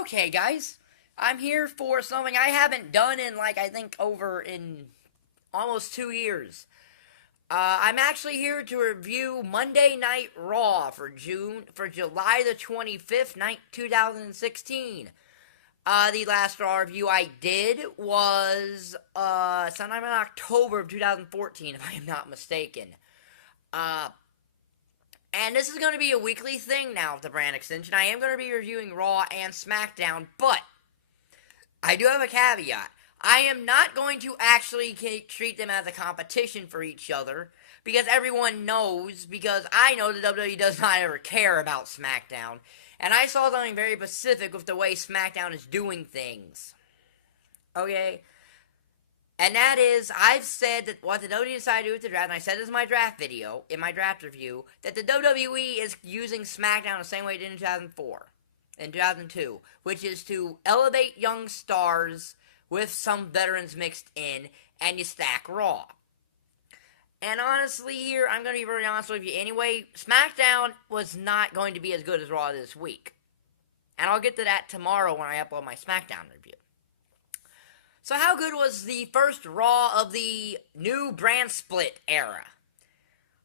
Okay, guys, I'm here for something I haven't done in I think over in almost 2 years. I'm actually here to review Monday Night Raw for July the 25th, 2016. The last Raw review I did was sometime in October of 2014, if I am not mistaken. Uh, and this is going to be a weekly thing now with the brand extension. I am going to be reviewing Raw and Smackdown, but I do have a caveat. I am not going to actually treat them as a competition for each other, because everyone knows, because I know the WWE does not ever care about SmackDown, and I saw something very specific with the way SmackDown is doing things. Okay? And that is, I've said that what the WWE decided to do with the draft, and I said this in my draft video, in my draft review, that the WWE is using SmackDown the same way it did in 2004, in 2002, which is to elevate young stars with some veterans mixed in, and you stack Raw. And honestly here, I'm going to be very honest with you anyway, SmackDown was not going to be as good as Raw this week. And I'll get to that tomorrow when I upload my SmackDown review. So how good was the first Raw of the new brand split era?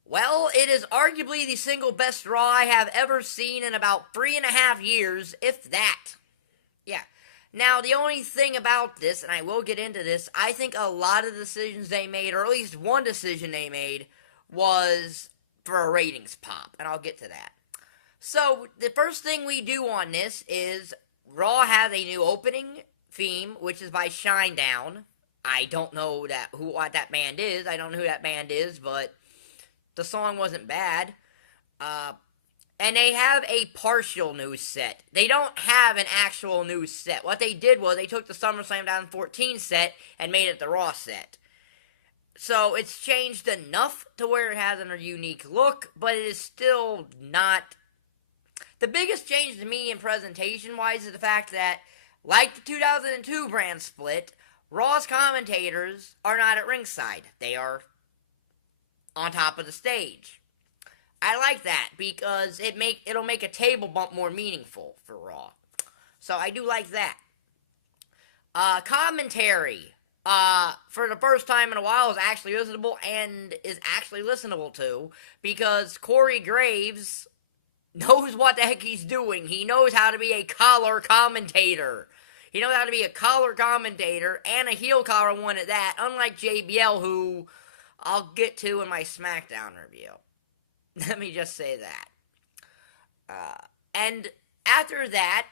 Well, it is arguably the single best Raw I have ever seen in about 3.5 years, if that. Yeah. Now, the only thing about this, and I will get into this, I think a lot of the decisions they made, or at least one decision they made, was for a ratings pop, and I'll get to that. So, the first thing we do on this is Raw has a new opening theme, which is by Shinedown. I don't know what that band is. I don't know who that band is, but the song wasn't bad. And they have a partial news set. They don't have an actual news set. What they did was they took the SummerSlam 2014 set and made it the Raw set. So it's changed enough to where it has a unique look, but it is still not. The biggest change to me in presentation-wise is the fact that, like the 2002 brand split, Raw's commentators are not at ringside. They are on top of the stage. I like that because it'll make a table bump more meaningful for Raw. So I do like that. Commentary, for the first time in a while, is actually listenable and is actually listenable to, because Corey Graves knows what the heck he's doing. He knows how to be a collar commentator. He knows how to be a collar commentator and a heel collar one at that, unlike JBL, who I'll get to in my SmackDown review. Let me just say that. And after that,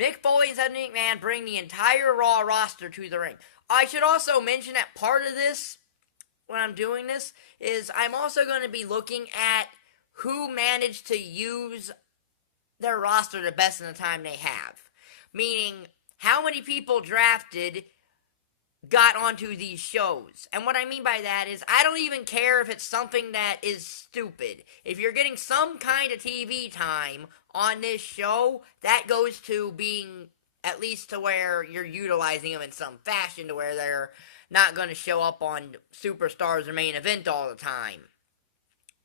Mick Foley and Stephanie McMahon bring the entire Raw roster to the ring. I should also mention that part of this, when I'm doing this, is I'm also going to be looking at who managed to use their roster the best in the time they have. Meaning, how many people drafted got onto these shows. And what I mean by that is, I don't even care if it's something that is stupid. If you're getting some kind of TV time on this show, that goes to being at least to where you're utilizing them in some fashion, to where they're not going to show up on Superstars or Main Event all the time.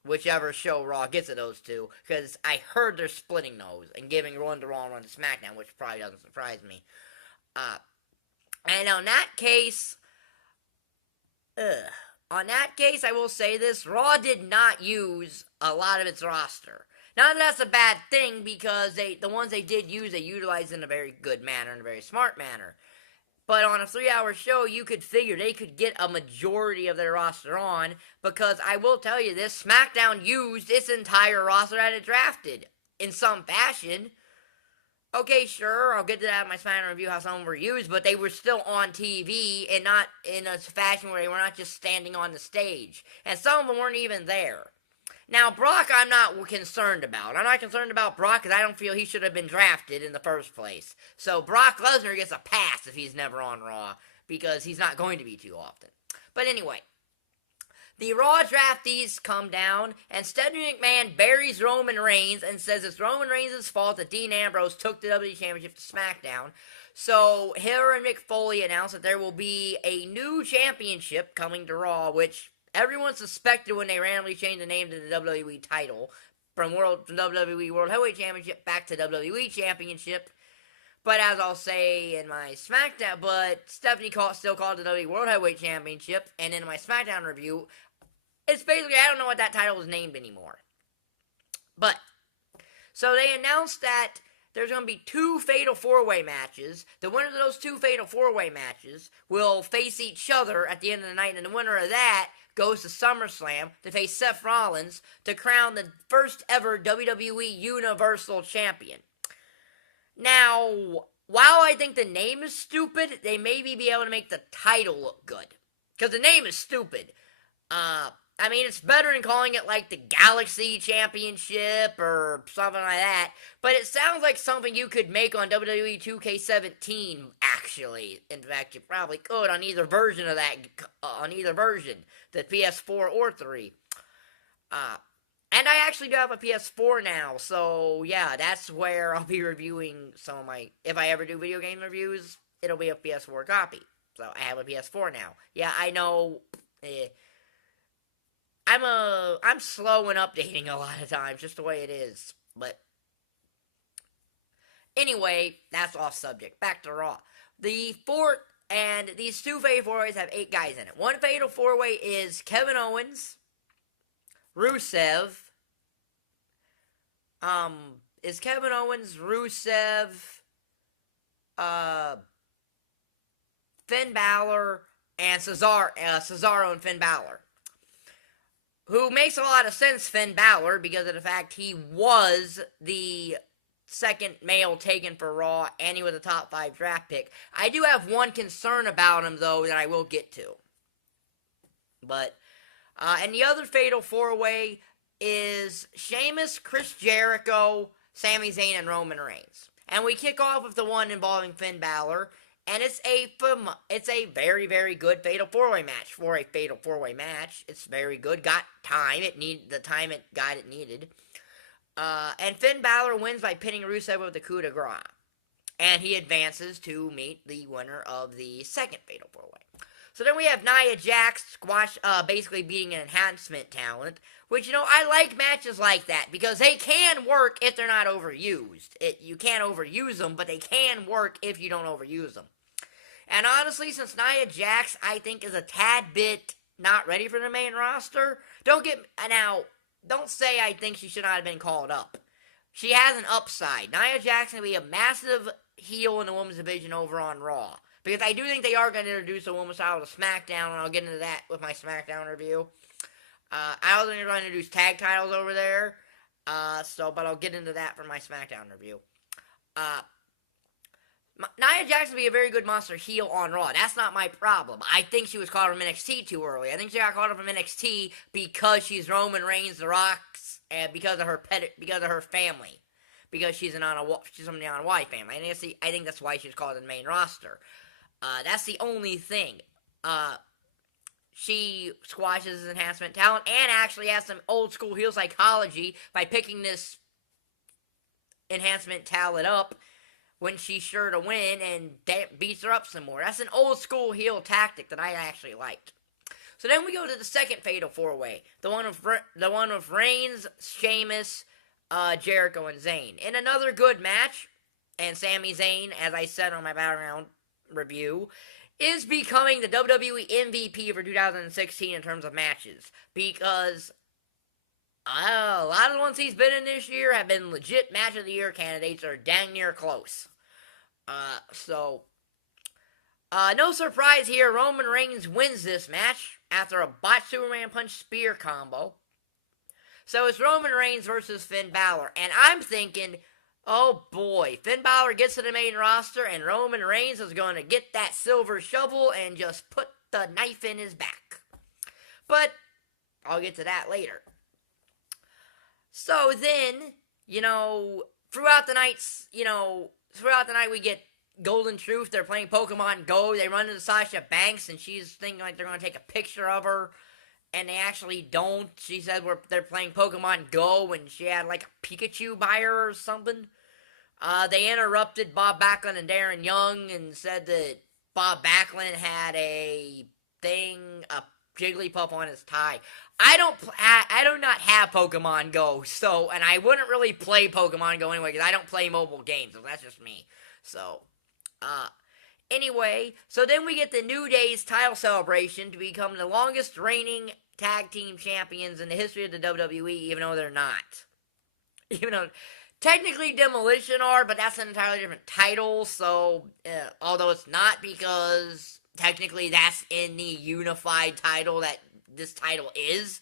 Whichever show Raw gets of those two, because I heard they're splitting those and giving one to Raw and one to SmackDown, which probably doesn't surprise me. And on that case, I will say this, Raw did not use a lot of its roster. Not that that's a bad thing, because the ones they did use, they utilized in a very good manner, in a very smart manner. But on a 3-hour show, you could figure they could get a majority of their roster on, because I will tell you this, SmackDown used its entire roster that it drafted, in some fashion. Okay, sure, I'll get to that in my SmackDown review, how some of them were used, but they were still on TV, and not in a fashion where they were not just standing on the stage. And some of them weren't even there. Now, Brock I'm not concerned about. I'm not concerned about Brock because I don't feel he should have been drafted in the first place. So Brock Lesnar gets a pass if he's never on Raw, because he's not going to be too often. But anyway, the Raw draftees come down, and Stephanie McMahon buries Roman Reigns and says it's Roman Reigns' fault that Dean Ambrose took the WWE Championship to SmackDown. So her and Mick Foley announced that there will be a new championship coming to Raw, which everyone suspected when they randomly changed the name to the WWE title from WWE World Heavyweight Championship back to WWE Championship. But as I'll say in my SmackDown, but Stephanie still called the WWE World Heavyweight Championship, and in my SmackDown review, it's basically, I don't know what that title is named anymore. But, so they announced that there's going to be 2 Fatal 4-Way matches. The winner of those 2 Fatal 4-Way matches will face each other at the end of the night, and the winner of that goes to SummerSlam to face Seth Rollins to crown the first ever WWE Universal Champion. Now, while I think the name is stupid, they maybe be able to make the title look good. Because the name is stupid. I mean, it's better than calling it like the Galaxy Championship or something like that. But it sounds like something you could make on WWE 2K17, actually. In fact, you probably could on either version of that, the PS4 or 3. And I actually do have a PS4 now, so yeah, that's where I'll be reviewing some of my, if I ever do video game reviews, it'll be a PS4 copy. So I have a PS4 now. Yeah, I know, I'm slow in updating a lot of times, just the way it is, but anyway, that's off subject. Back to Raw. These 2 Fatal 4-Ways have 8 guys in it. One Fatal 4-Way is Kevin Owens, Rusev, is Kevin Owens, Rusev, Finn Balor, and Cesaro and Finn Balor. Who makes a lot of sense, Finn Balor, because of the fact he was the second male taken for Raw, and he was a top 5 draft pick. I do have one concern about him, though, that I will get to. But, and the other Fatal 4-Way is Sheamus, Chris Jericho, Sami Zayn, and Roman Reigns. And we kick off with the one involving Finn Balor, and it's a very, very good Fatal 4-Way match. For a Fatal 4-Way match, it's very good. Got time. The time it needed. And Finn Balor wins by pinning Rusev with the coup de grace. And he advances to meet the winner of the second Fatal 4-Way. So then we have Nia Jax basically beating an enhancement talent, which, I like matches like that, because they can work if they're not overused. You can't overuse them, but they can work if you don't overuse them. And honestly, since Nia Jax, I think, is a tad bit not ready for the main roster, don't say I think she should not have been called up. She has an upside. Nia Jax can be a massive heel in the women's division over on Raw. Because I do think they are going to introduce a women's title to Smackdown, and I'll get into that with my Smackdown review. I also think they're going to introduce tag titles over there, but I'll get into that for my Smackdown review. Nia Jax will be a very good monster heel on Raw. That's not my problem. I think she was called from NXT too early. I think she got called up from NXT because she's Roman Reigns, The Rock's, and because of her family. Because she's somebody on a White family. I think that's why she was called in the main roster. That's the only thing. She squashes his enhancement talent and actually has some old school heel psychology by picking this enhancement talent up when she's sure to win and beats her up some more. That's an old school heel tactic that I actually liked. So then we go to the second Fatal 4-Way, the one of Reigns, Sheamus, Jericho, and Zayn. In another good match, and Sami Zayn, as I said on my Battleground review, is becoming the WWE MVP for 2016 in terms of matches, because a lot of the ones he's been in this year have been legit Match of the Year candidates or dang near close. No surprise here, Roman Reigns wins this match after a botched Superman Punch Spear combo. So it's Roman Reigns versus Finn Balor, and I'm thinking, oh boy, Finn Balor gets to the main roster, and Roman Reigns is going to get that silver shovel and just put the knife in his back. But I'll get to that later. So then, throughout the night we get Golden Truth. They're playing Pokemon Go. They run into Sasha Banks, and she's thinking like they're going to take a picture of her, and they actually don't. She said they're playing Pokemon Go, and she had like a Pikachu by her or something. They interrupted Bob Backlund and Darren Young and said that Bob Backlund had a Jigglypuff on his tie. I do not have Pokemon Go, so, and I wouldn't really play Pokemon Go anyway, because I don't play mobile games, so that's just me. So, anyway, so then we get the New Day's title celebration to become the longest reigning tag team champions in the history of the WWE, even though they're not. Even though, technically Demolition are, but that's an entirely different title, so, although it's not, because technically that's in the unified title that this title is,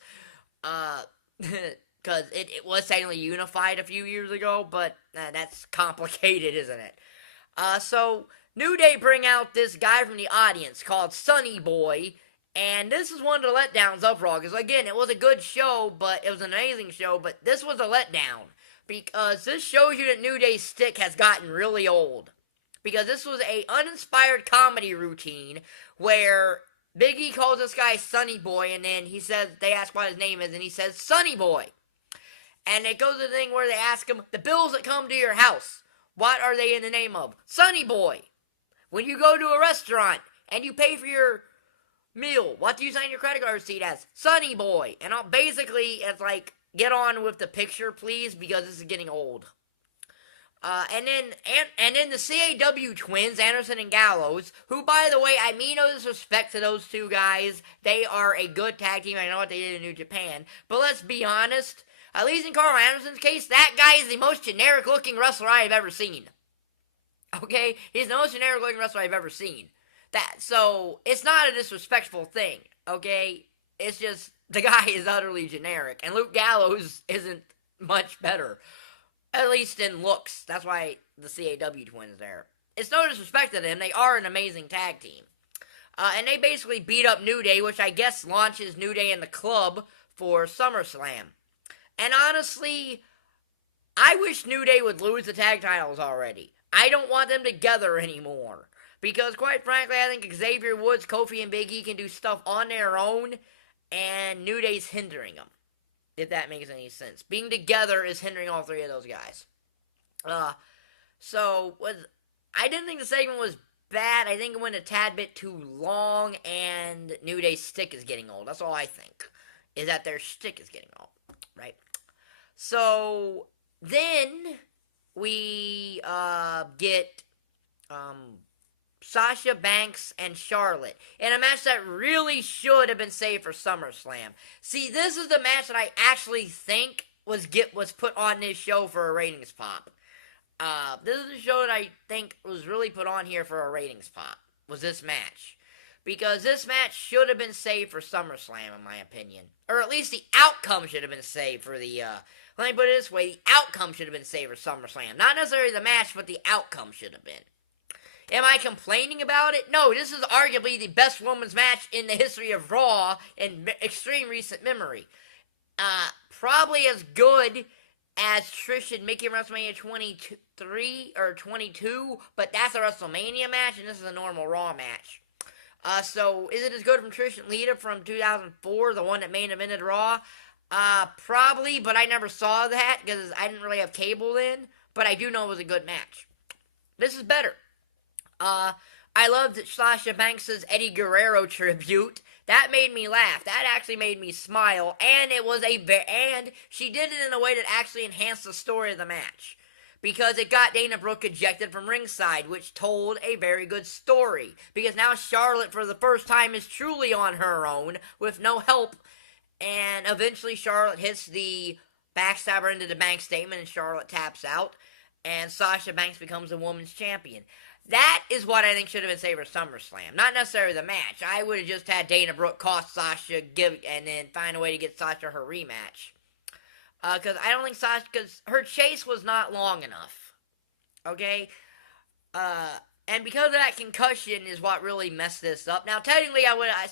because it was technically unified a few years ago, but that's complicated, isn't it? So, New Day bring out this guy from the audience called Sonny Boy, and this is one of the letdowns of Raw, because again, it was a good show, but it was an amazing show, but this was a letdown, because this shows you that New Day's stick has gotten really old, because this was a uninspired comedy routine, where Big E calls this guy Sonny Boy, and then he says, they ask what his name is, and he says, Sonny Boy. And it goes to the thing where they ask him, the bills that come to your house, what are they in the name of? Sonny Boy. When you go to a restaurant, and you pay for your meal, what do you sign your credit card receipt as? Sonny Boy. And basically, it's like, get on with the picture, please, because this is getting old. And then the CAW twins, Anderson and Gallows, who, by the way, I mean no disrespect to those two guys. They are a good tag team. I know what they did in New Japan. But let's be honest. At least in Carl Anderson's case, that guy is the most generic-looking wrestler I have ever seen. Okay? He's the most generic-looking wrestler I've ever seen. So, it's not a disrespectful thing. Okay? It's just, the guy is utterly generic. And Luke Gallows isn't much better. At least in looks. That's why the CAW twins there. It's no disrespect to them. They are an amazing tag team. And they basically beat up New Day, which I guess launches New Day in the club for SummerSlam. And honestly, I wish New Day would lose the tag titles already. I don't want them together anymore. Because quite frankly, I think Xavier Woods, Kofi, and Big E can do stuff on their own. And New Day's hindering them. If that makes any sense. Being together is hindering all three of those guys. I didn't think the segment was bad. I think it went a tad bit too long, and New Day's stick is getting old. That's all I think. Is that their stick is getting old. Right? So, then we get Sasha Banks and Charlotte in a match that really should have been saved for SummerSlam. See, this is the match that I actually think was put on this show for a ratings pop. This is the show that I think was really put on here for a ratings pop, was this match. Because this match should have been saved for SummerSlam, in my opinion. Or at least the outcome should have been saved for the, let me put it this way, the outcome should have been saved for SummerSlam. Not necessarily the match, but the outcome should have been. Am I complaining about it? No, this is arguably the best women's match in the history of Raw in extreme recent memory. Probably as good as Trish and Mickey in WrestleMania 23 or 22, but that's a WrestleMania match, and this is a normal Raw match. So, is it as good from Trish and Lita from 2004, the one that main evented Raw? Probably, but I never saw that, because I didn't really have cable then, but I do know it was a good match. This is better. I loved Sasha Banks' Eddie Guerrero tribute. That made me laugh. That actually made me smile. And and she did it in a way that actually enhanced the story of the match. Because it got Dana Brooke ejected from ringside, which told a very good story. Because now Charlotte, for the first time, is truly on her own, with no help. And eventually Charlotte hits the backstabber into the bank statement, and Charlotte taps out. And Sasha Banks becomes the women's champion. That is what I think should have been saved for SummerSlam. Not necessarily the match. I would have just had Dana Brooke cost Sasha, and then find a way to get Sasha her rematch. Because I don't think Sasha, because her chase was not long enough. Okay? And because of that concussion is what really messed this up. Now, technically,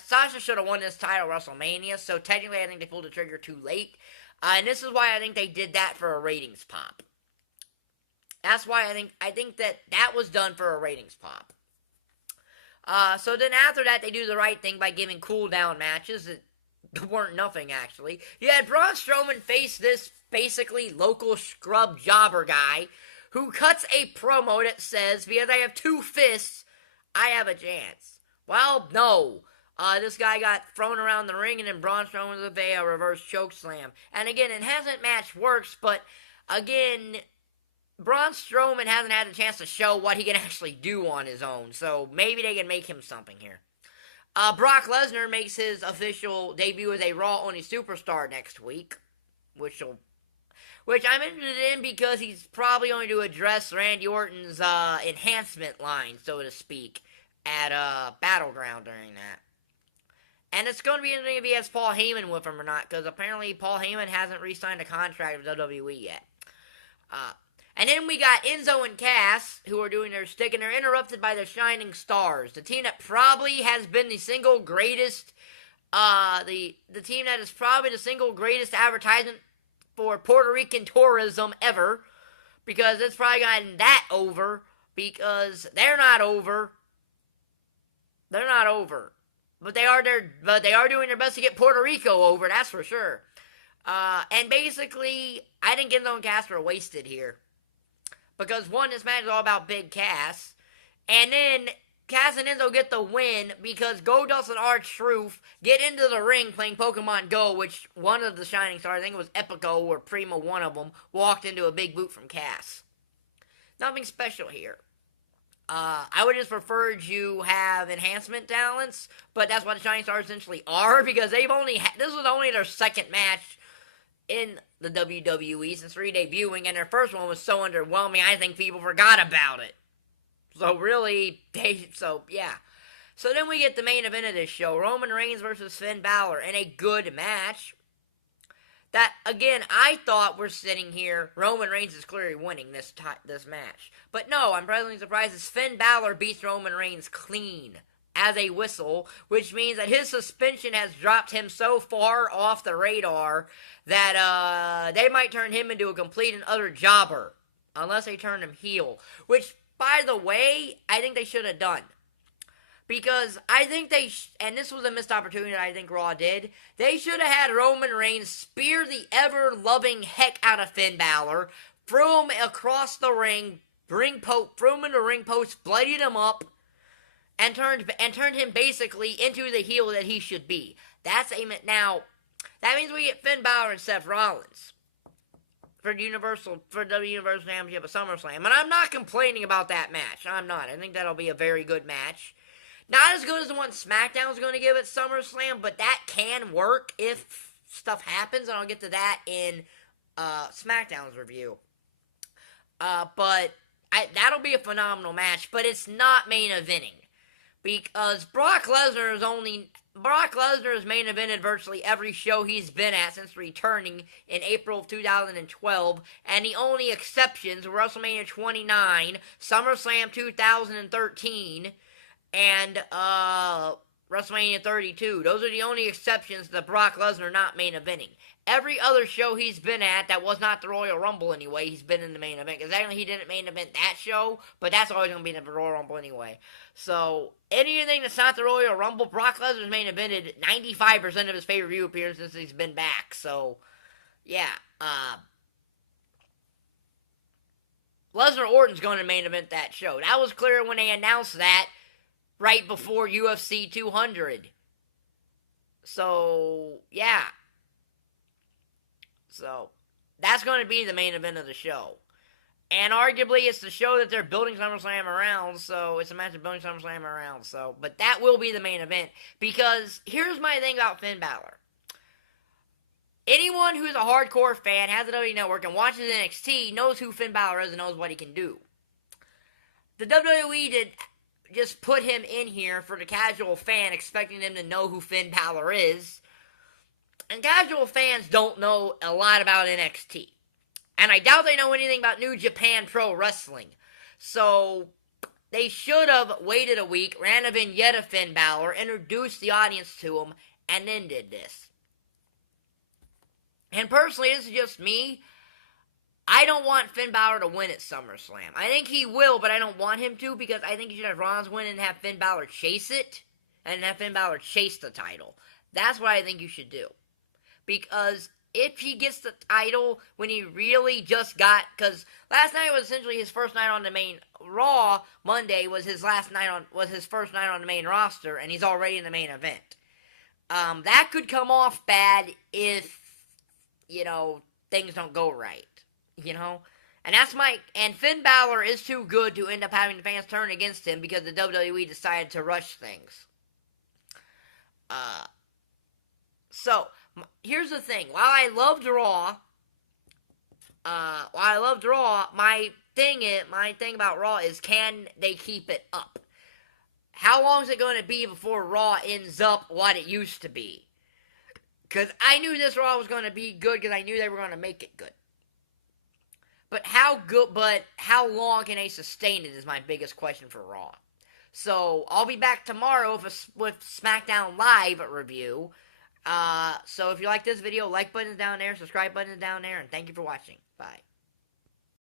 Sasha should have won this title at WrestleMania, so technically I think they pulled the trigger too late. And this is why I think they did that for a ratings pop. That's why I think that was done for a ratings pop. So then after that, they do the right thing by giving cool-down matches that weren't nothing, actually. You had Braun Strowman face this basically local scrub jobber guy who cuts a promo that says, because I have two fists, I have a chance. Well, no. This guy got thrown around the ring, and then Braun Strowman with a reverse choke slam. And again, it hasn't matched works, but again, Braun Strowman hasn't had the chance to show what he can actually do on his own, so maybe they can make him something here. Brock Lesnar makes his official debut as a Raw-only superstar next week, which I'm interested in because he's probably going to address Randy Orton's enhancement line, so to speak, at Battleground during that. And it's going to be interesting if he has Paul Heyman with him or not, because apparently Paul Heyman hasn't re-signed a contract with WWE yet. And then we got Enzo and Cass, who are doing their stick, and they're interrupted by the Shining Stars, the team that probably has been the single greatest, the team that is probably the single greatest advertisement for Puerto Rican tourism ever, because it's probably gotten that over, because they're not over. They're not over. But they are doing their best to get Puerto Rico over, that's for sure. And basically, I think Enzo and Cass were wasted here. Because one, this match is all about Big Cass. And then Cass and Enzo get the win because Goldust and R-Truth get into the ring playing Pokemon Go, which one of the Shining Stars, I think it was Epico or Primo, one of them, walked into a big boot from Cass. Nothing special here. I would just prefer you have enhancement talents, but that's what the Shining Stars essentially are, because this was only their second match in the WWE since re-debuting, and their first one was so underwhelming, I think people forgot about it. So really, yeah. So then we get the main event of this show, Roman Reigns versus Finn Balor, in a good match. That, again, I thought we're sitting here, Roman Reigns is clearly winning this match. But no, I'm pleasantly surprised as Finn Balor beats Roman Reigns clean as a whistle, which means that his suspension has dropped him so far off the radar that they might turn him into a complete and utter jobber, unless they turn him heel. Which, by the way, I think they should have done. Because I think and this was a missed opportunity that I think Raw did, they should have had Roman Reigns spear the ever-loving heck out of Finn Balor, threw him across the ring, threw him into the ring post, bloodied him up, and turned him basically into the heel that he should be. Now, that means we get Finn Balor and Seth Rollins for the WWE Universal Championship at SummerSlam. And I'm not complaining about that match. I'm not. I think that'll be a very good match. Not as good as the one SmackDown is going to give at SummerSlam, but that can work if stuff happens, and I'll get to that in SmackDown's review. But that'll be a phenomenal match, but it's not main eventing. Because Brock Lesnar has main evented virtually every show he's been at since returning in April of 2012, and the only exceptions were WrestleMania 29, SummerSlam 2013, and WrestleMania 32. Those are the only exceptions to Brock Lesnar not main eventing. Every other show he's been at that was not the Royal Rumble anyway, he's been in the main event. Because actually he didn't main event that show, but that's always going to be in the Royal Rumble anyway. So, anything that's not the Royal Rumble, Brock Lesnar's main evented 95% of his pay-per-view appearances since he's been back. So, yeah. Lesnar Orton's going to main event that show. That was clear when they announced that right before UFC 200. So, yeah. So, that's going to be the main event of the show. And arguably, it's the show that they're building SummerSlam around, so it's a match they're building SummerSlam around, so. But that will be the main event, because here's my thing about Finn Balor. Anyone who's a hardcore fan, has the WWE Network, and watches NXT knows who Finn Balor is and knows what he can do. The WWE did just put him in here for the casual fan, expecting them to know who Finn Balor is. And casual fans don't know a lot about NXT. And I doubt they know anything about New Japan Pro Wrestling. So, they should have waited a week, ran a vignette of Finn Balor, introduced the audience to him, and then did this. And personally, this is just me. I don't want Finn Balor to win at SummerSlam. I think he will, but I don't want him to, because I think he should have Rollins win and have Finn Balor chase it, and have Finn Balor chase the title. That's what I think you should do. Because if he gets the title when he really just got, because last night was essentially his first night on the main Raw. Monday was his first night on the main roster, and he's already in the main event. That could come off bad if, things don't go right, And Finn Balor is too good to end up having the fans turn against him because the WWE decided to rush things. So, here's the thing. While I loved Raw, my thing about Raw is, can they keep it up? How long is it going to be before Raw ends up what it used to be? Because I knew this Raw was going to be good because I knew they were going to make it good. But how long can they sustain it is my biggest question for Raw. So, I'll be back tomorrow with Smackdown Live review. So if you like this video, like button is down there, subscribe button is down there, and thank you for watching. Bye.